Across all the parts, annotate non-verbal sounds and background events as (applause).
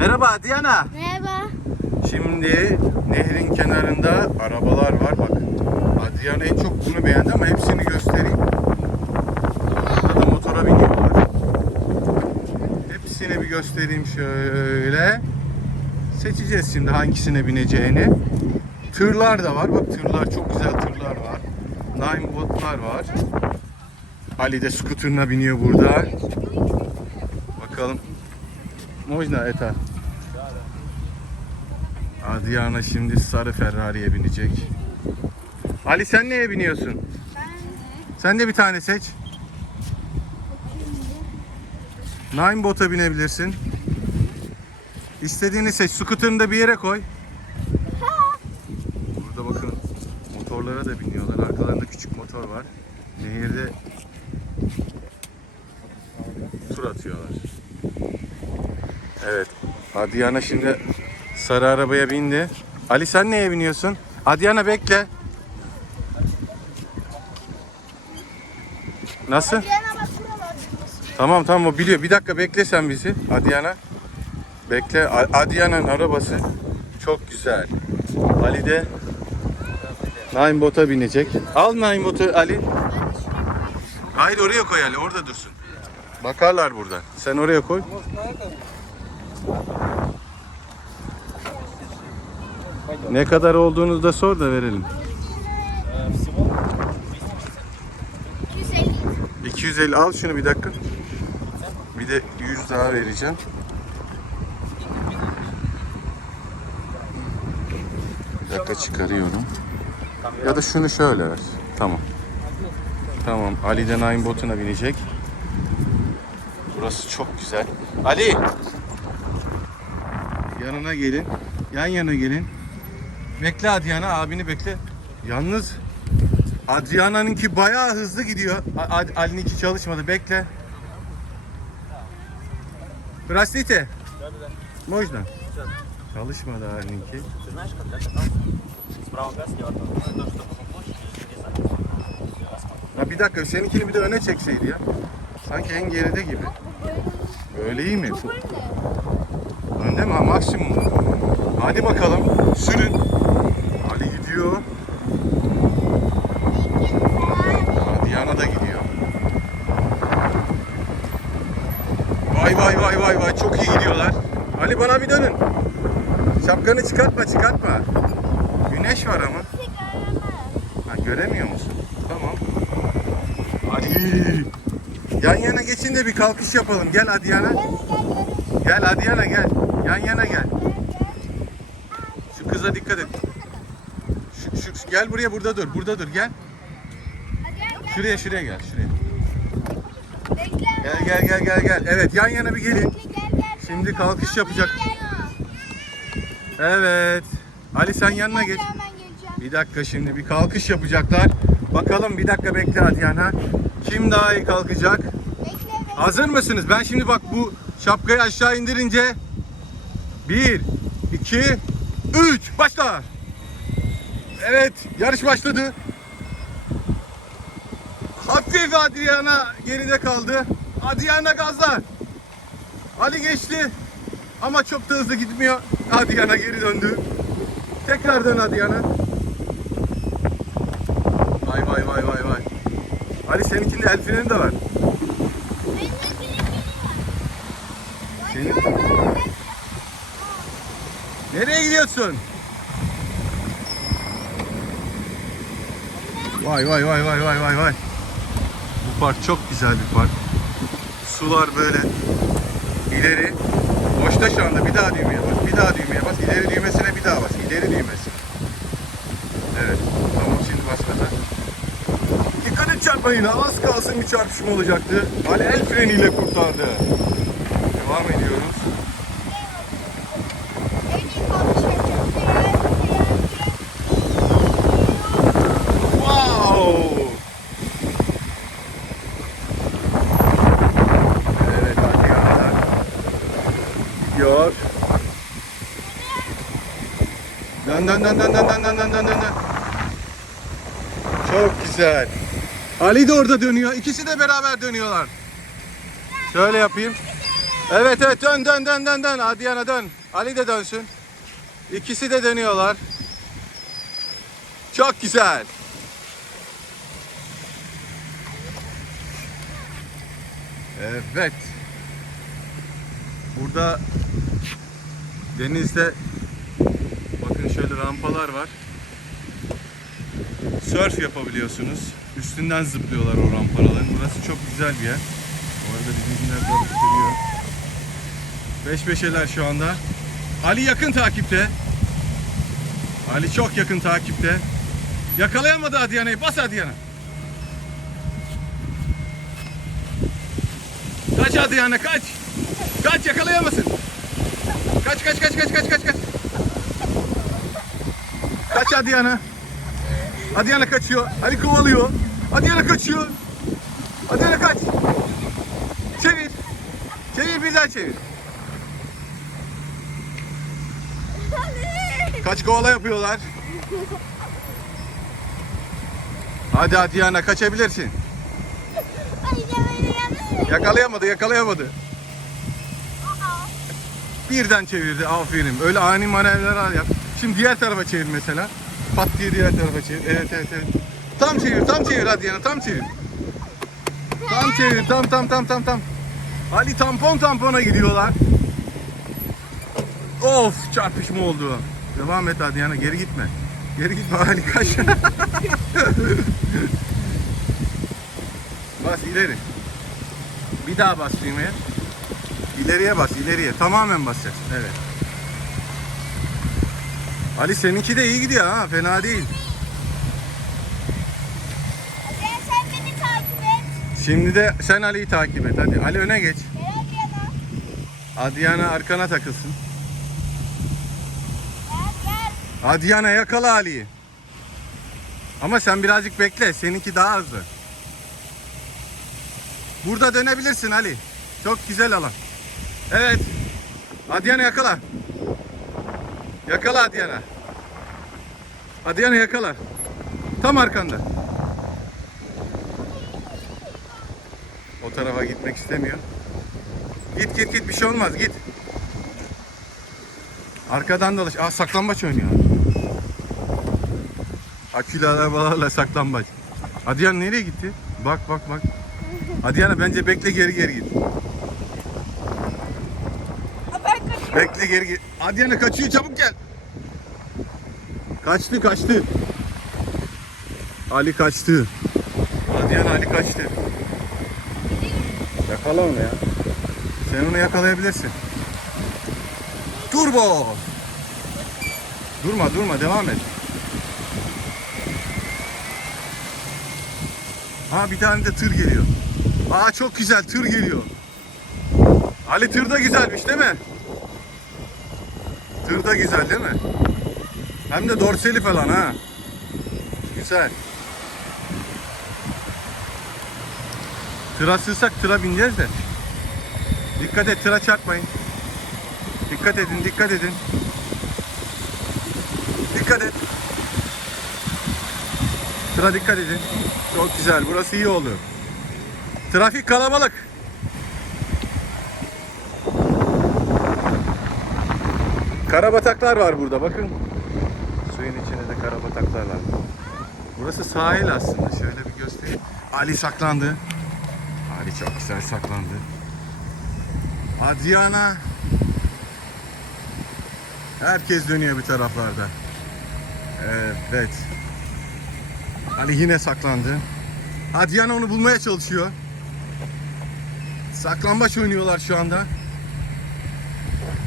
Merhaba Diana. Merhaba. Şimdi nehrin kenarında arabalar var bak. Adriana en çok bunu beğendi ama hepsini göstereyim. Burada da motora biniyorlar. Hepsini bir göstereyim şöyle. Seçeceğiz şimdi hangisine bineceğini. Tırlar da var. Bak tırlar çok güzel tırlar var. Nine botlar var. Ali de skuterına biniyor burada. Bakalım. Можно это? Adriana şimdi sarı Ferrari'ye binecek. Ali sen neye biniyorsun? Sen de bir tane seç. Nine bota binebilirsin. İstediğini seç. Scooter'ını da bir yere koy. Burada bakın motorlara da biniyorlar. Arkalarında küçük motor var. Nehirde tur atıyorlar. Evet. Adriana şimdi sarı arabaya bindi. Ali sen neye biniyorsun? Adriana bekle. Nasıl? Tamam tamam o biliyor. Bir dakika bekle sen bizi Adriana. Bekle. A- Adriana'nın arabası çok güzel. Ali de Nine Bot'a binecek. Al Nine Bot'u Ali. Hayır oraya koy Ali. Orada dursun. Bakarlar burada. Sen oraya koy. Ne kadar olduğunu da sor da verelim. 250. 250 al şunu bir dakika. Bir de 100 daha vereceğim. Bir dakika çıkarıyorum. Ya da şunu şöyle ver. Tamam. Tamam. Ali de Nine botuna binecek. Burası çok güzel. Ali! Yanına gelin. Yan yana gelin. Bekle Adriana abini bekle. Yalnız Adriana'nınki bayağı hızlı gidiyor. A- A- Ali'ninki çalışmadı. Bekle. Простите. Можно? Çalışmadı Ali'ninki. Ты знаешь, когда катался, справа газ, слева тормоз. Ну, то, что по площади, не знаю. Ha bir dakika seninkini bir de öne çekseydi ya. Sanki en geride gibi. Öyle iyi mi? Önde mi? Ha, maksimum. Hadi bakalım. Sürün. Ali gidiyor. Diana da gidiyor. Vay vay vay vay vay çok iyi gidiyorlar. Ali bana bir dönün. Şapkanı çıkartma çıkartma. Güneş var ama. Ha, göremiyor musun? Tamam. Hadi. Yan yana geçin de bir kalkış yapalım. Gel hadi yana. Gel hadi yana gel. Yan yana gel. Şu kıza dikkat et. Şu, şu, gel buraya burada dur. Burada dur gel. Şuraya şuraya gel. Şuraya. Gel gel gel gel gel. Evet yan yana bir gelin. Gel gel. Şimdi kalkış yapacak. Evet. Ali sen yanına geç. Bir dakika şimdi bir kalkış yapacaklar. Bakalım bir dakika bekle Adriana. Kim daha iyi kalkacak? Hazır mısınız? Ben şimdi bak bu şapkayı aşağı indirince 1, 2, 3 başla. Evet yarış başladı. Hafif Adriana geride kaldı. Adriana gazlar. Ali geçti. Ama çok da hızlı gitmiyor. Adriana geri döndü. Tekrar dön Adriana. Vay vay vay vay vay. Ali seninkinde el freni de var. Senin... Nereye gidiyorsun? Vay vay vay vay vay vay vay. Bu park çok güzel bir park. Sular böyle ileri. Boşta şu anda bir daha düğmeye bas. Bir daha düğmeye bas. İleri düğmesine bir daha bas. İleri düğmesi. Evet. Tamam şimdi gaza. Dikkat et çarpmayın. Az kalsın bir çarpışma olacaktı. Ali el freniyle kurtardı. Devam ediyoruz. En iyi kalkış yapacağım. Wow! Evet arkadaşlar. Gidiyor. Dön dön dön dön dön dön dön dön dön. Çok güzel. Ali de orada dönüyor. İkisi de beraber dönüyorlar. Şöyle yapayım. Evet evet dön dön dön dön dön. Adiyana dön. Ali de dönsün. İkisi de dönüyorlar. Çok güzel. Evet. Burada denizde şöyle rampalar var. Surf yapabiliyorsunuz. Üstünden zıplıyorlar o rampaların. Burası çok güzel bir yer. Bu arada bizimkiler de gösteriyor. Beş beşeler şu anda. Ali yakın takipte. Ali çok yakın takipte. Yakalayamadı Adiyana'yı. Bas Adiyana. Kaç Adiyana kaç. Kaç yakalayamasın. Kaç kaç kaç kaç kaç kaç kaç. Kaç Adiyana. Adiyana kaçıyor. Ali kovalıyor. Adiyana kaçıyor. Adiyana kaç. Çevir. Çevir bir daha çevir. Kaç kovala yapıyorlar. Hadi Adiyana kaçabilirsin. Yakalayamadı yakalayamadı. Birden çevirdi aferin. Öyle ani manevralar yap. Şimdi diğer tarafa çevir mesela. Pat diye diğer tarafa çevir. Evet evet evet. Tam çevir tam çevir hadi yana tam çevir. Tam çevir tam tam tam tam tam. Ali tampon tampona gidiyorlar. Of çarpışma oldu. Devam et hadi yana geri gitme. Geri gitme Ali kaç. (laughs) bas ileri. Bir daha bas düğmeye. İleriye bas, ileriye. Tamamen basacaksın. Evet. Ali seninki de iyi gidiyor ha, fena değil. Sen, sen beni takip et. Şimdi de sen Ali'yi takip et. Hadi Ali öne geç. Adiyana arkana takılsın. Gel gel. Adiyana yakala Ali'yi. Ama sen birazcık bekle. Seninki daha hızlı. Burada dönebilirsin Ali. Çok güzel alan. Evet. Adiyana yakala. Yakala Adiyana. Adiyana yakala. Tam arkanda. O tarafa gitmek istemiyor. Git git git bir şey olmaz git. Arkadan dolaş. Aa saklambaç oynuyor. Akülü arabalarla saklambaç. Adiyan nereye gitti? Bak bak bak. Adiyan'a bence bekle geri geri git. Bekle geri git. Adiyan'a kaçıyor çabuk gel. Kaçtı kaçtı. Ali kaçtı. Adiyan Ali kaçtı. Yakala onu ya. Sen onu yakalayabilirsin. Turbo. Durma durma devam et. Ha bir tane de tır geliyor. Aa çok güzel tır geliyor. Ali tır da güzelmiş değil mi? Da güzel değil mi? Hem de dorseli falan ha. Güzel. Tıra sığsak tıra bineceğiz de. Dikkat et tıra çarpmayın. Dikkat edin dikkat edin. Dikkat et. Tıra dikkat edin. Çok güzel burası iyi oldu. Trafik kalabalık. Karabataklar var burada bakın. Suyun içinde de karabataklar var. Burası sahil aslında. Şöyle bir göstereyim. Ali saklandı. Ali çok güzel saklandı. Adriana. Herkes dönüyor bir taraflarda. Evet. Ali yine saklandı. Adriana onu bulmaya çalışıyor. Saklambaç oynuyorlar şu anda.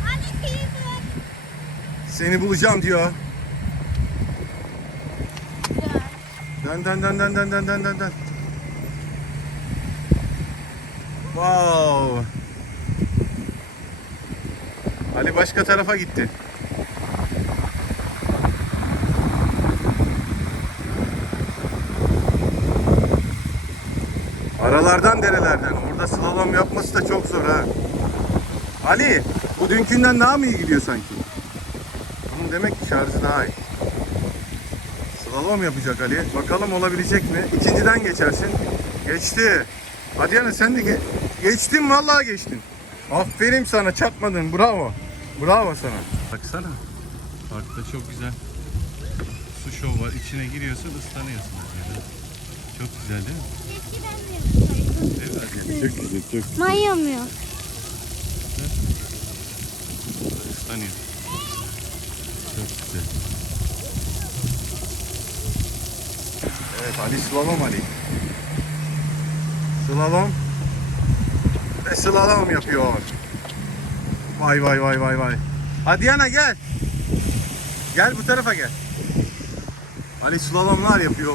Hadi teyze. Seni bulacağım diyor. Dön dön dön dön dön dön dön dön dön. Wow. Ali başka tarafa gitti. Aralardan derelerden. Orada slalom yapması da çok zor ha. Ali, bu dünkünden daha mı iyi gidiyor sanki? Demek ki şarjı daha iyi. Slalom yapacak Ali. Bakalım olabilecek mi? İkinciden geçersin. Geçti. Hadi yani sen de ge- geçtin vallahi geçtin. Aferin sana çarpmadın. Bravo. Bravo sana. Baksana. Parkta çok güzel su şov var. İçine giriyorsun ıslanıyorsun. Yani. Çok güzel değil mi? Değil mi? Çok güzel, çok Mayamıyor. ıslanıyor. Güzel. Evet Ali slalom Ali. Slalom. Ve slalom yapıyor. Vay vay vay vay vay. Hadi yana gel. Gel bu tarafa gel. Ali slalomlar yapıyor.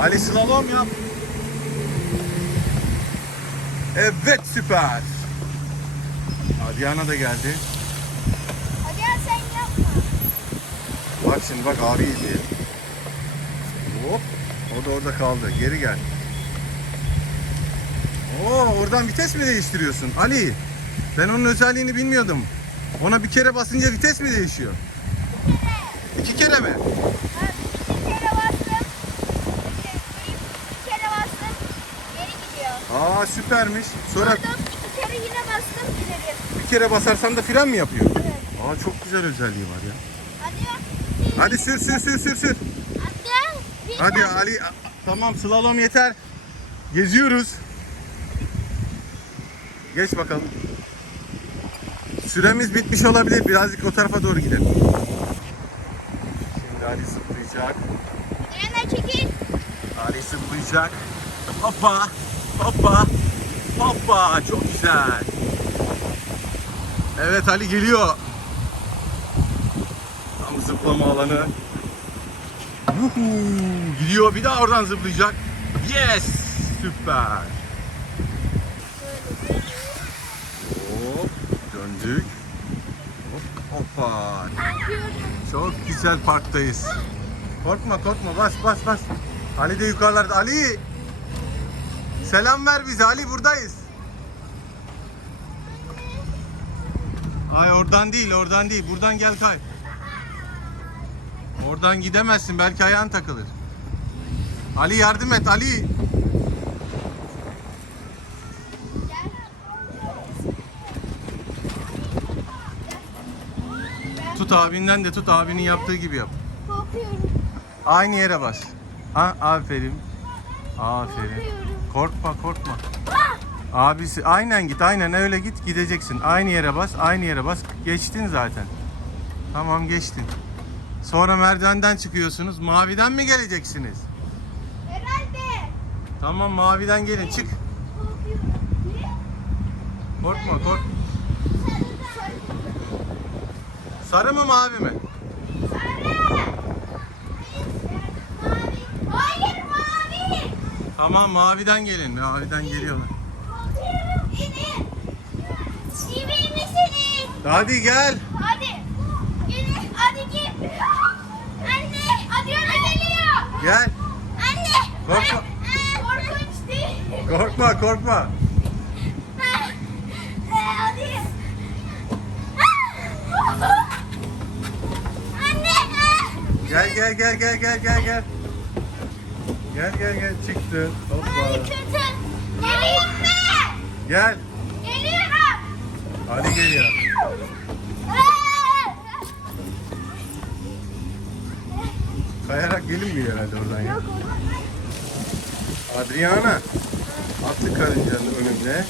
Ali slalom yap. Evet süper. Adriana da geldi. Hadi ya sen yapma. Bak şimdi bak abi izliyor. Hop. O da orada kaldı. Geri gel. Oo oradan vites mi değiştiriyorsun? Ali. Ben onun özelliğini bilmiyordum. Ona bir kere basınca vites mi değişiyor? İki kere mi? Bir kere bastım. Bir kere bastım. Geri gidiyor. Aa süpermiş. Sonra Durdum. iki kere yine bastım. Gidelim. bir kere basarsan da fren mi yapıyor? Evet. Aa çok güzel özelliği var ya. Hadi sür sür sür sür sür. Hadi. Ali tamam slalom yeter. Geziyoruz. Geç bakalım. Süremiz bitmiş olabilir. Birazcık o tarafa doğru gidelim. Şimdi Ali zıplayacak. Diana çekil. Ali zıplayacak. Hoppa. Hoppa. Hoppa. Çok güzel. Evet Ali geliyor. Zıplama alanı. Vuhu, gidiyor bir daha oradan zıplayacak. Yes! Süper. Hop döndük. Hop hoppa. Çok güzel parktayız. Korkma korkma bas bas bas. Ali de yukarılarda. Ali! Selam ver bize Ali buradayız. Ay oradan değil oradan değil. Buradan gel kay. Oradan gidemezsin belki ayağın takılır. Ali yardım et Ali. Tut abinden de tut abinin yaptığı gibi yap. Korkuyorum. Aynı yere bas. Ha aferin. Aferin. Korkma korkma. Abisi aynen git aynen öyle git gideceksin. Aynı yere bas aynı yere bas. Geçtin zaten. Tamam geçtin. Sonra merdivenden çıkıyorsunuz. Maviden mi geleceksiniz? Herhalde. Tamam maviden gelin çık. Korkuyorum. Korkma kork. Sarı. Mı mavi mi? Sarı. Mavi. Hayır mavi. Tamam maviden gelin. Maviden geliyorlar. Korkuyorum. İnin. İyi misiniz? Hadi gel. Hadi. Gelin. Hadi git. Anne. Adriana geliyor. Gel. Anne. Korkma. Korkunç değil. Korkma korkma. Hadi. Anne. Gel gel gel gel gel gel gel. Gel gel gel çıktı. Hoppa. Tutun. Geleyim mi? Gel. Geliyorum. Ali geliyor. Kayarak gelinmiyor herhalde oradan ya. Adriana atlı karıncanın önünde.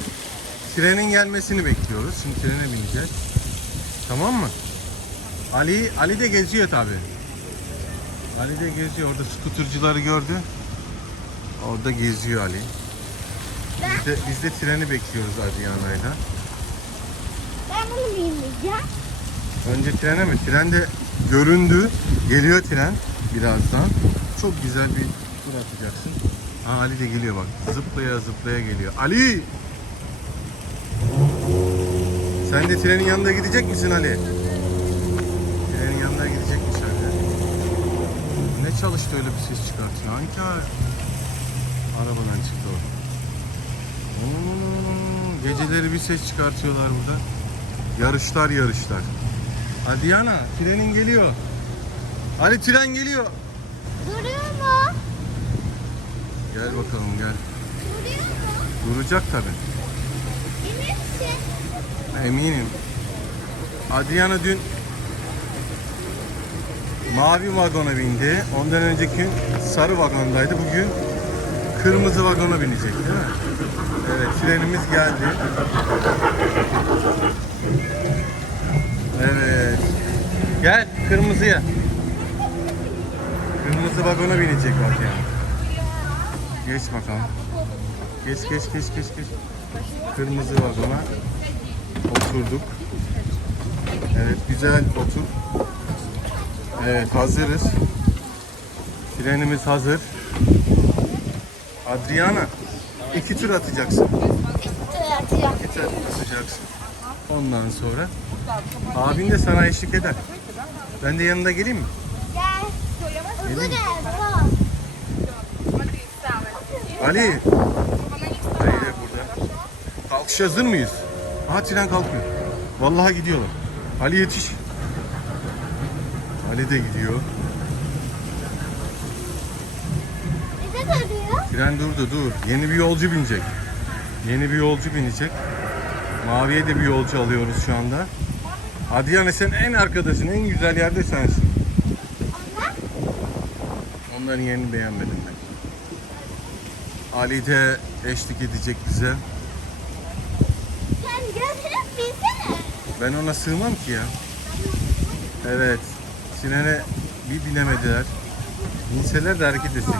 Trenin gelmesini bekliyoruz. Şimdi trene bineceğiz. Tamam mı? Ali Ali de geziyor tabi. Ali de geziyor. Orada skuturcuları gördü. Orada geziyor Ali. Biz de, biz de treni bekliyoruz Adriana'yla. Ben bunu bilmeyeceğim. Önce trene mi? Tren de göründü. Geliyor tren birazdan. Çok güzel bir tur atacaksın. Ha Ali de geliyor bak. Zıplaya zıplaya geliyor. Ali! Sen de trenin yanında gidecek misin Ali? Trenin yanına gidecek misin Ali? Ne çalıştı öyle bir ses çıkartıyor? Hangi arabadan çıktı o? Oo, geceleri bir ses çıkartıyorlar burada. Yarışlar yarışlar. Hadi yana trenin geliyor. Ali tren geliyor. Duruyor mu? Gel bakalım gel. Duruyor mu? Duracak tabi. misin? Eminim. Adriana dün mavi vagona bindi. Ondan önceki gün sarı vagondaydı. Bugün kırmızı vagona binecek değil mi? Evet trenimiz geldi. Evet. Gel kırmızıya. Kırmızı vagona binecek bak yani. Geç bakalım. Geç geç geç geç geç. Kırmızı vagona oturduk. Evet güzel otur. Evet hazırız. Trenimiz hazır. Adriana iki tur atacaksın. İki tur atacaksın. Ondan sonra abin de sana eşlik eder. Ben de yanında geleyim mi? Hızlı Gelin. gel. Tamam. Ali. De burada. Kalkış hazır mıyız? Aha tren kalkıyor. Vallahi gidiyorlar. Ali yetiş. Ali de gidiyor. Tren durdu dur. Yeni bir yolcu binecek. Yeni bir yolcu binecek. Maviye de bir yolcu alıyoruz şu anda. Adiyane sen en arkadasın. En güzel yerde sensin. Onların yerini beğenmedim ben. Ali de eşlik edecek bize. Sen götürüp binsene. Ben ona sığmam ki ya. Evet. Trene bir binemediler. Binseler de hareket etsek.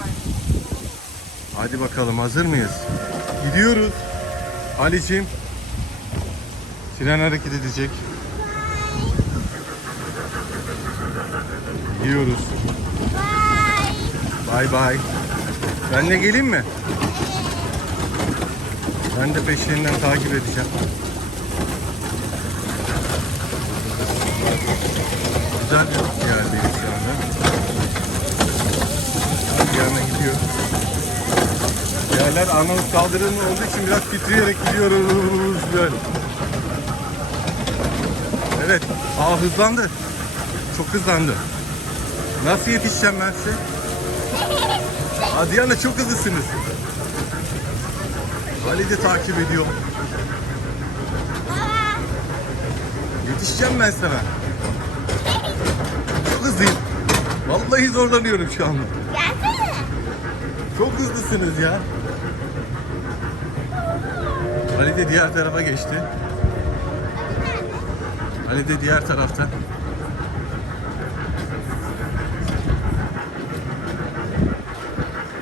Hadi bakalım hazır mıyız? Gidiyoruz. Ali'cim. Tren hareket edecek. Gidiyoruz. Bay bay. Ben de geleyim mi? Ben de peşlerinden takip edeceğim. Güzel bir yerdeyiz şu anda. Yana gidiyor. Yerler Arnavut kaldırımı olduğu için biraz titreyerek gidiyoruz böyle. Evet, aa hızlandı. Çok hızlandı. Nasıl yetişeceğim ben size? Adiyana çok hızlısınız. Ali de takip ediyor. Yetişeceğim ben sana. Çok hızlıyım. Vallahi zorlanıyorum şu anda. Çok hızlısınız ya. Ali de diğer tarafa geçti. Ali de diğer tarafta.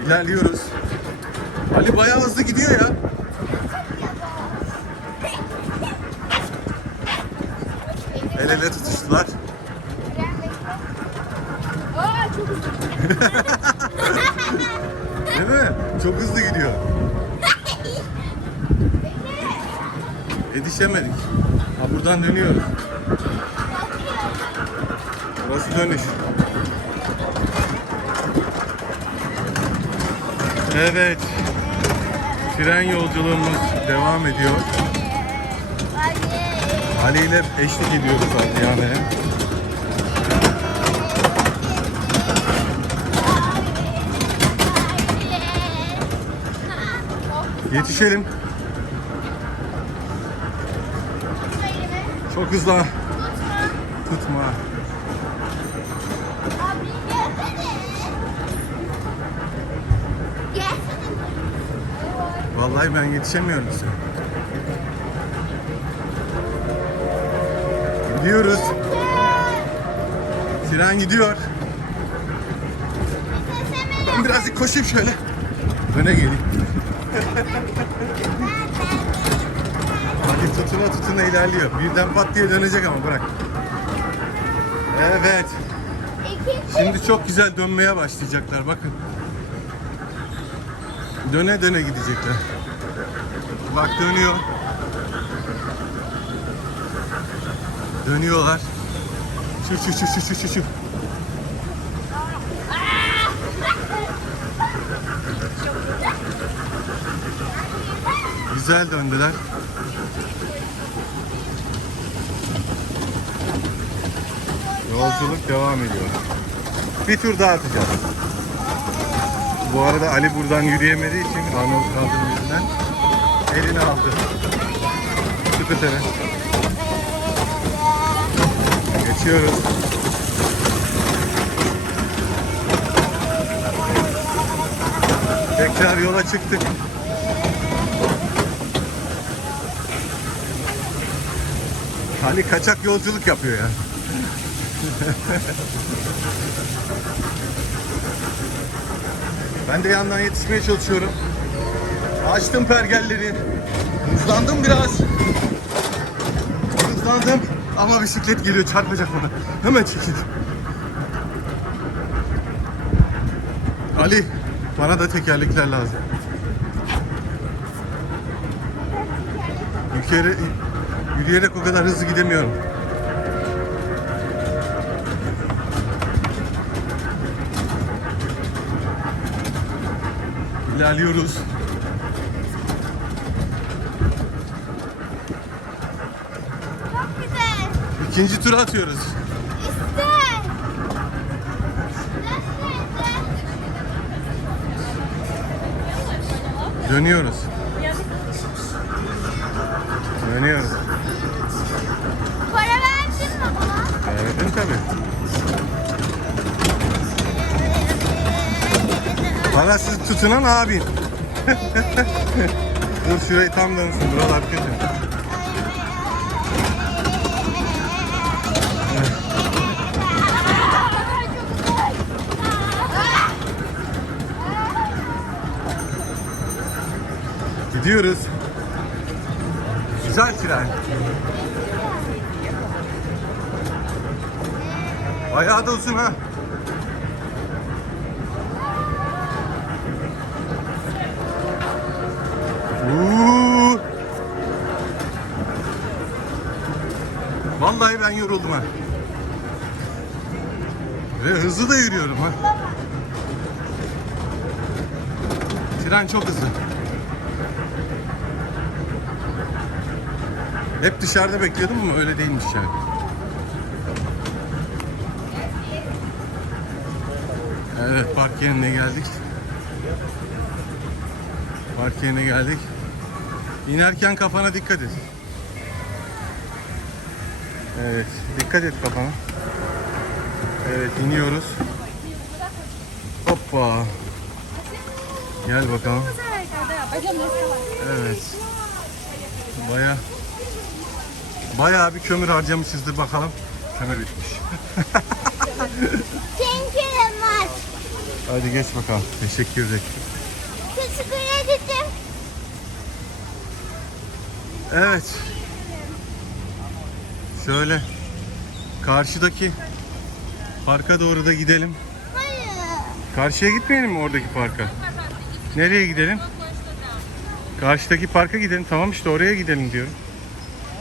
İlerliyoruz. Ali bayağı hızlı gidiyor ya. Evet. Tren yolculuğumuz devam ediyor. Ali ile eşlik ediyoruz Adriyane'ye. Yetişelim. Çok hızlı. Tutma. Abi Vallahi ben yetişemiyorum size. Gidiyoruz. Tren gidiyor. Ben birazcık koşayım şöyle. Öne geleyim. Hadi tutuna tutuna ilerliyor. Birden pat diye dönecek ama bırak. Evet. Şimdi çok güzel dönmeye başlayacaklar bakın. Döne döne gidecekler. Bak dönüyor. Dönüyorlar. Şu şu şu şu şu şu. Güzel döndüler. Yolculuk devam ediyor. Bir tur daha atacağız. Bu arada Ali buradan yürüyemediği için Arnavut kaldırım yüzünden elini aldı. skutere. Geçiyoruz. Tekrar yola çıktık. Ali kaçak yolculuk yapıyor ya. (laughs) ben de yandan yetişmeye çalışıyorum. Açtım pergelleri. Hızlandım biraz. Hızlandım ama bisiklet geliyor çarpacak bana. Hemen çekil. Ali bana da tekerlekler lazım. Yukarı yürüyerek o kadar hızlı gidemiyorum. İlerliyoruz. Çok güzel. İkinci tur atıyoruz. İşte. Dönüyoruz. Dönüyoruz. Para verdin mi bana? Verdin tabii. Parasız tutunan abin. (laughs) Dur şurayı tam dönsün. Buralar kötü. Gidiyoruz. Güzel tren. Bayağı da uzun ha. Vallahi ben yoruldum ha. Ve hızlı da yürüyorum ha. Tren çok hızlı. Hep dışarıda bekliyordum ama öyle değilmiş yani. Evet park yerine geldik. Park yerine geldik. İnerken kafana dikkat et. Evet dikkat et kafana. Evet iniyoruz. Hoppa. Gel bakalım. Evet. Baya Bayağı bir kömür harcamışızdır bakalım. Kömür bitmiş. Hadi geç bakalım. Teşekkür ederim. Teşekkür ederim. Evet. Şöyle karşıdaki parka doğru da gidelim. Hayır. Karşıya gitmeyelim mi oradaki parka? Nereye gidelim? Karşıdaki parka gidelim. Tamam işte oraya gidelim diyorum.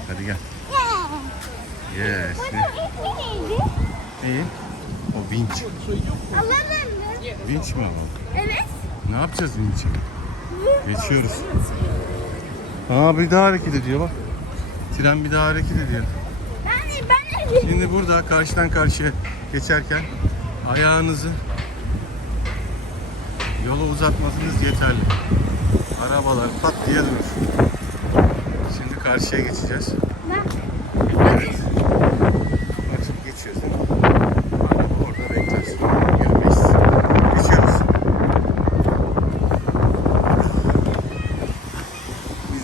Hadi gel. Yes. Neydi? İyi. O vinç. Alamam mı? Vinç mi o? Evet. Ne yapacağız vinçi? Geçiyoruz. Aa bir daha hareket ediyor bak. Tren bir daha hareket ediyor. Ben, ben Şimdi burada karşıdan karşıya geçerken ayağınızı yola uzatmanız yeterli. Arabalar pat diye durur. Şimdi karşıya geçeceğiz. Evet. Bak şimdi geçiyorsun. Araba orada bekler. Ya biz geçiyoruz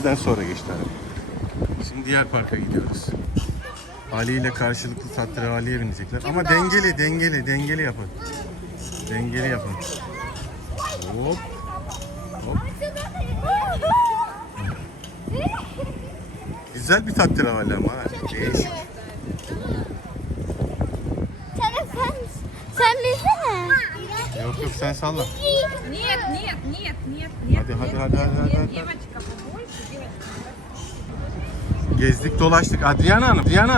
Bizden sonra geçti araba. Şimdi diğer parka gidiyoruz. Ali ile karşılıklı tatlıraliye binecekler. Ama dengeli, dengeli, dengeli yapın. Dengeli yapın. Hop. Güzel bir tatlırali ama. ha. Değişik. Sen, sen, sen bilsene. Yok yok sen salla. Нет, нет, нет, нет, нет. Hadi hadi hadi hadi hadi. hadi. Dolaştık. Adriana Hanım, Adriana Hanım.